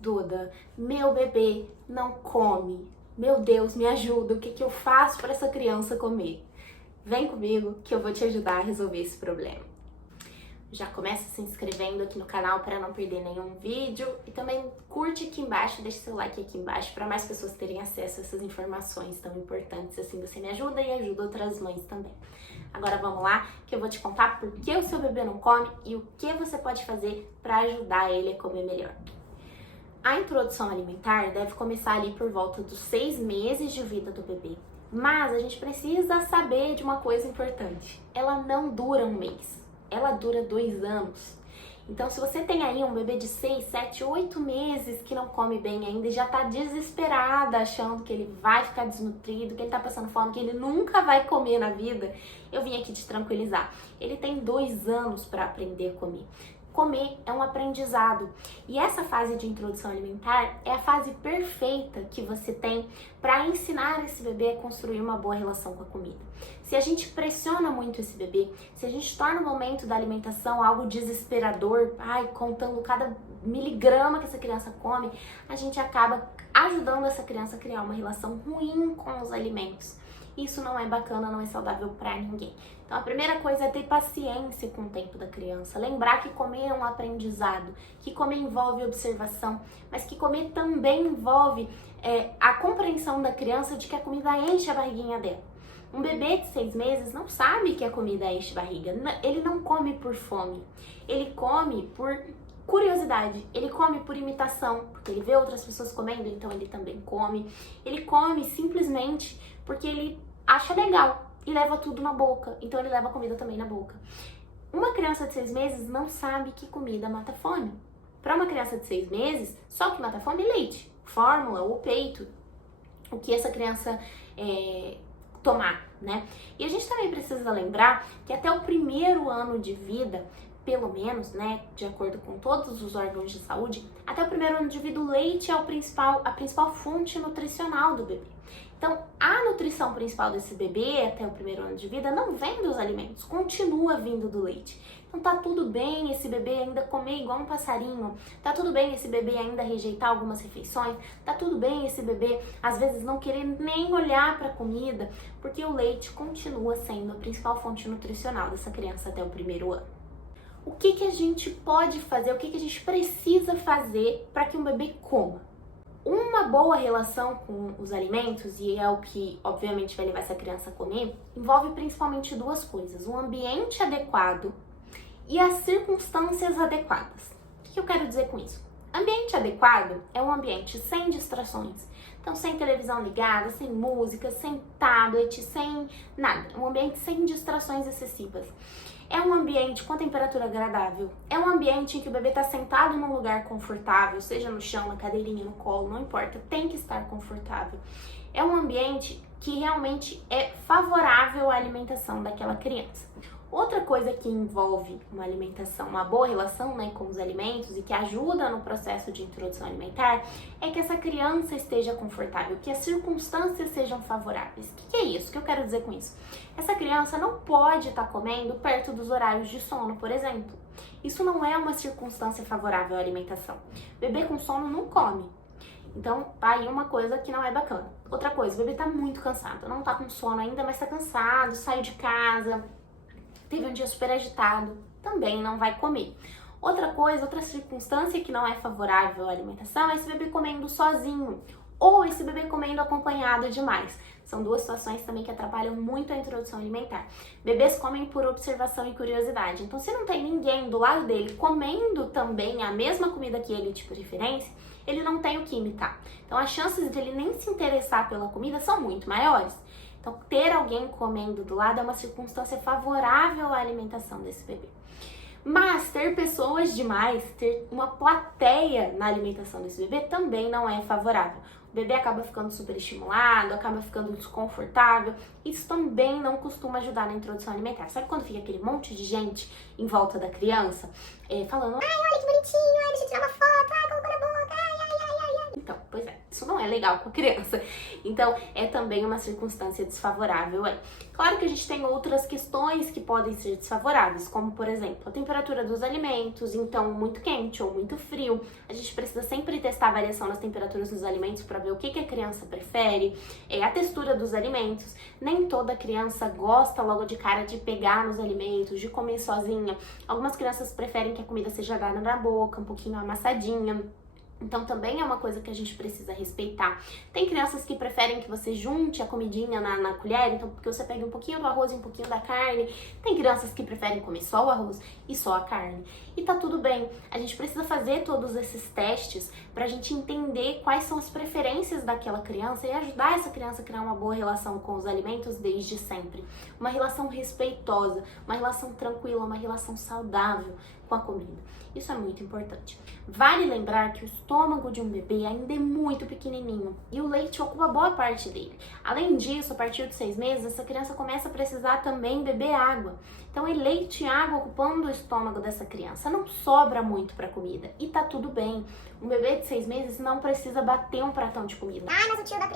Duda, meu bebê não come. Meu Deus, me ajuda, o que que eu faço para essa criança comer? Vem comigo que eu vou te ajudar a resolver esse problema. Já começa se inscrevendo aqui no canal para não perder nenhum vídeo e também curte aqui embaixo, deixa seu like aqui embaixo para mais pessoas terem acesso a essas informações tão importantes, assim você me ajuda e ajuda outras mães também. Agora vamos lá, que eu vou te contar por que o seu bebê não come e o que você pode fazer para ajudar ele a comer melhor. A introdução alimentar deve começar ali por volta dos 6 meses de vida do bebê. Mas a gente precisa saber de uma coisa importante. Ela não dura um mês, ela dura 2 anos. Então, se você tem aí um bebê de 6, 7, 8 meses que não come bem ainda e já tá desesperada, achando que ele vai ficar desnutrido, que ele tá passando fome, que ele nunca vai comer na vida, eu vim aqui te tranquilizar. Ele tem 2 anos para aprender a comer. Comer é um aprendizado e essa fase de introdução alimentar é a fase perfeita que você tem para ensinar esse bebê a construir uma boa relação com a comida. Se a gente pressiona muito esse bebê, se a gente torna o momento da alimentação algo desesperador, contando cada miligrama que essa criança come, a gente acaba ajudando essa criança a criar uma relação ruim com os alimentos. Isso não é bacana, não é saudável para ninguém. Então a primeira coisa é ter paciência com o tempo da criança, lembrar que comer é um aprendizado, que comer envolve observação, mas que comer também envolve a compreensão da criança de que a comida enche a barriguinha dela. Um bebê de 6 meses não sabe que a comida enche a barriga, ele não come por fome, ele come por curiosidade, ele come por imitação, porque ele vê outras pessoas comendo, então ele também come. Ele come simplesmente porque ele acha legal e leva tudo na boca, então ele leva a comida também na boca. Uma criança de 6 meses não sabe que comida mata fome. Para uma criança de 6 meses, só o que mata fome é leite, fórmula ou peito, o que essa criança tomar, né? E a gente também precisa lembrar que até o primeiro ano de vida, pelo menos, né, de acordo com todos os órgãos de saúde, até o primeiro ano de vida o leite é a principal fonte nutricional do bebê. Então, a nutrição principal desse bebê até o primeiro ano de vida não vem dos alimentos, continua vindo do leite. Então tá tudo bem esse bebê ainda comer igual um passarinho, tá tudo bem esse bebê ainda rejeitar algumas refeições, tá tudo bem esse bebê às vezes não querer nem olhar para a comida, porque o leite continua sendo a principal fonte nutricional dessa criança até o primeiro ano. O que a gente pode fazer, o que a gente precisa fazer para que um bebê coma? Uma boa relação com os alimentos, e é o que obviamente vai levar essa criança a comer, envolve principalmente duas coisas: um ambiente adequado e as circunstâncias adequadas. O que eu quero dizer com isso? Ambiente adequado é um ambiente sem distrações. Então, sem televisão ligada, sem música, sem tablet, sem nada. Um ambiente sem distrações excessivas. É um ambiente com temperatura agradável. É um ambiente em que o bebê está sentado num lugar confortável, seja no chão, na cadeirinha, no colo, não importa, tem que estar confortável. É um ambiente que realmente é favorável à alimentação daquela criança. Outra coisa que envolve uma alimentação, uma boa relação, né, com os alimentos e que ajuda no processo de introdução alimentar é que essa criança esteja confortável, que as circunstâncias sejam favoráveis. O que é isso? O que eu quero dizer com isso? Essa criança não pode estar comendo perto dos horários de sono, por exemplo. Isso não é uma circunstância favorável à alimentação. Bebê com sono não come. Então, tá aí uma coisa que não é bacana. Outra coisa, o bebê tá muito cansado, não tá com sono ainda, mas tá cansado, saiu de casa, teve um dia super agitado, também não vai comer. Outra coisa, outra circunstância que não é favorável à alimentação é esse bebê comendo sozinho ou esse bebê comendo acompanhado demais. São duas situações também que atrapalham muito a introdução alimentar. Bebês comem por observação e curiosidade. Então, se não tem ninguém do lado dele comendo também a mesma comida que ele de preferência, ele não tem o que imitar. Então, as chances de ele nem se interessar pela comida são muito maiores. Então, ter alguém comendo do lado é uma circunstância favorável à alimentação desse bebê. Mas ter pessoas demais, ter uma plateia na alimentação desse bebê também não é favorável. O bebê acaba ficando superestimulado, acaba ficando desconfortável. Isso também não costuma ajudar na introdução alimentar. Sabe quando fica aquele monte de gente em volta da criança, falando: ai, olha que bonitinho, ai, deixa eu tirar uma foto, ai, colocou na boca, ai. Então, pois é, isso não é legal com a criança. Então, é também uma circunstância desfavorável aí. Claro que a gente tem outras questões que podem ser desfavoráveis, como, por exemplo, a temperatura dos alimentos, então muito quente ou muito frio. A gente precisa sempre testar a variação nas temperaturas dos alimentos para ver o que a criança prefere, a textura dos alimentos. Nem toda criança gosta logo de cara de pegar nos alimentos, de comer sozinha. Algumas crianças preferem que a comida seja dada na boca, um pouquinho amassadinha. Então também é uma coisa que a gente precisa respeitar. Tem crianças que preferem que você junte a comidinha na colher, então porque você pega um pouquinho do arroz e um pouquinho da carne. Tem crianças que preferem comer só o arroz e só a carne. E tá tudo bem. A gente precisa fazer todos esses testes pra gente entender quais são as preferências daquela criança e ajudar essa criança a criar uma boa relação com os alimentos desde sempre. Uma relação respeitosa, uma relação tranquila, uma relação saudável com a comida. Isso é muito importante. Vale lembrar que o estômago de um bebê ainda é muito pequenininho e o leite ocupa boa parte dele. Além disso, a partir de 6 meses, essa criança começa a precisar também beber água. Então, é leite e água ocupando o estômago dessa criança. Não sobra muito para comida e tá tudo bem. Um bebê de 6 meses não precisa bater um pratão de comida. Ah, mas o tio da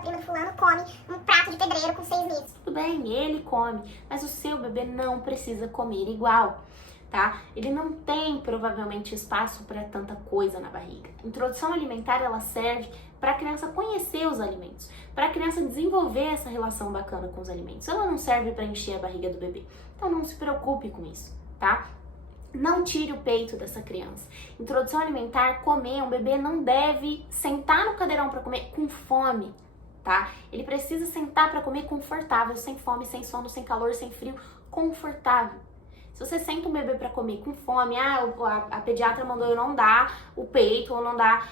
prima do fulano come um prato de pedreiro com 6 meses. Tudo bem, ele come, mas o seu bebê não precisa comer igual. Tá? Ele não tem provavelmente espaço para tanta coisa na barriga. A introdução alimentar ela serve para a criança conhecer os alimentos, para a criança desenvolver essa relação bacana com os alimentos. Ela não serve para encher a barriga do bebê. Então não se preocupe com isso, tá? Não tire o peito dessa criança. Introdução alimentar, comer, um bebê não deve sentar no cadeirão para comer com fome, tá? Ele precisa sentar para comer confortável, sem fome, sem sono, sem calor, sem frio, confortável. Se você senta um bebê para comer com fome, a pediatra mandou eu não dar o peito ou não dar,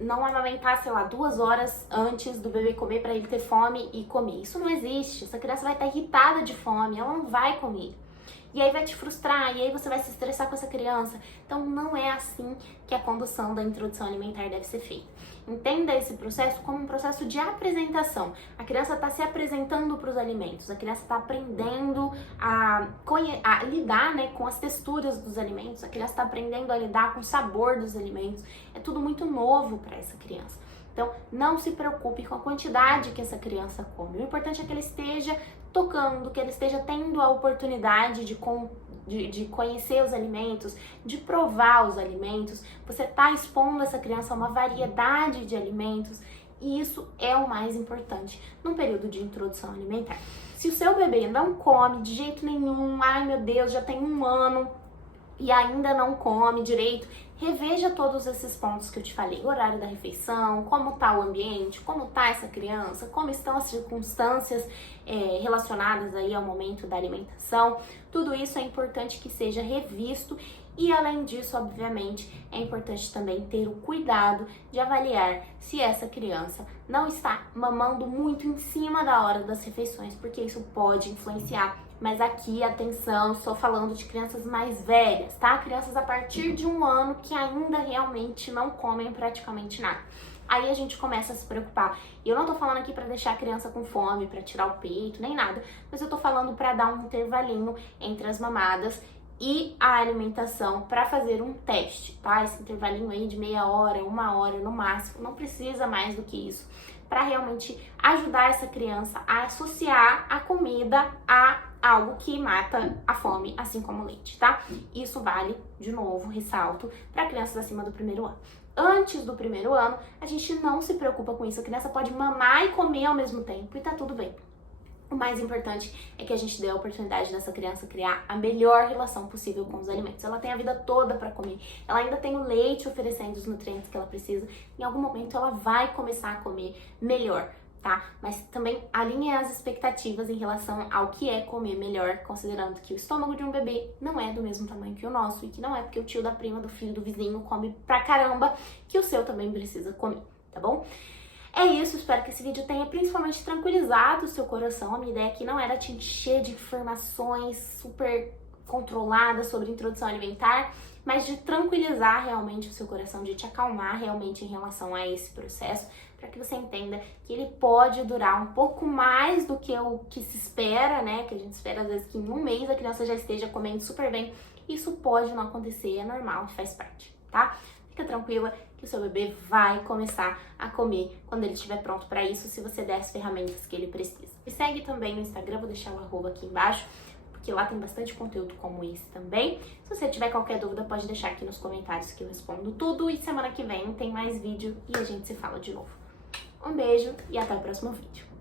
não amamentar, sei lá, 2 horas antes do bebê comer para ele ter fome e comer. Isso não existe. Essa criança vai estar irritada de fome, ela não vai comer. E aí vai te frustrar, e aí você vai se estressar com essa criança. Então não é assim que a condução da introdução alimentar deve ser feita. Entenda esse processo como um processo de apresentação. A criança está se apresentando para os alimentos, a criança está aprendendo a lidar, né, com as texturas dos alimentos, a criança está aprendendo a lidar com o sabor dos alimentos. É tudo muito novo para essa criança. Então, não se preocupe com a quantidade que essa criança come. O importante é que ele esteja tocando, que ele esteja tendo a oportunidade de conhecer os alimentos, de provar os alimentos. Você está expondo essa criança a uma variedade de alimentos e isso é o mais importante num período de introdução alimentar. Se o seu bebê não come de jeito nenhum, ai meu Deus, já tem 1 ano e ainda não come direito, reveja todos esses pontos que eu te falei, o horário da refeição, como está o ambiente, como está essa criança, como estão as circunstâncias relacionadas aí ao momento da alimentação. Tudo isso é importante que seja revisto e, além disso, obviamente, é importante também ter o cuidado de avaliar se essa criança não está mamando muito em cima da hora das refeições, porque isso pode influenciar. Mas aqui, atenção, estou falando de crianças mais velhas, tá? Crianças a partir de 1 ano que ainda realmente não comem praticamente nada. Aí a gente começa a se preocupar. E eu não tô falando aqui pra deixar a criança com fome, pra tirar o peito, nem nada. Mas eu tô falando pra dar um intervalinho entre as mamadas e a alimentação para fazer um teste, tá? Esse intervalinho aí de meia hora, 1 hora no máximo, não precisa mais do que isso, para realmente ajudar essa criança a associar a comida a algo que mata a fome, assim como o leite, tá? Isso vale, de novo, ressalto, para crianças acima do 1º ano. Antes do 1º ano, a gente não se preocupa com isso, a criança pode mamar e comer ao mesmo tempo e tá tudo bem. O mais importante é que a gente dê a oportunidade dessa criança criar a melhor relação possível com os alimentos. Ela tem a vida toda para comer, ela ainda tem o leite oferecendo os nutrientes que ela precisa. Em algum momento ela vai começar a comer melhor, tá? Mas também alinhe as expectativas em relação ao que é comer melhor, considerando que o estômago de um bebê não é do mesmo tamanho que o nosso e que não é porque o tio da prima, do filho, do vizinho come pra caramba que o seu também precisa comer, tá bom? É isso, espero que esse vídeo tenha principalmente tranquilizado o seu coração. A minha ideia aqui não era te encher de informações super controladas sobre introdução alimentar, mas de tranquilizar realmente o seu coração, de te acalmar realmente em relação a esse processo, para que você entenda que ele pode durar um pouco mais do que o que se espera, né? Que a gente espera às vezes que em 1 mês a criança já esteja comendo super bem. Isso pode não acontecer, é normal, faz parte, tá? Fica tranquila que e o seu bebê vai começar a comer quando ele estiver pronto para isso, se você der as ferramentas que ele precisa. Me segue também no Instagram, vou deixar o arroba aqui embaixo, porque lá tem bastante conteúdo como esse também. Se você tiver qualquer dúvida, pode deixar aqui nos comentários que eu respondo tudo. E semana que vem tem mais vídeo e a gente se fala de novo. Um beijo e até o próximo vídeo.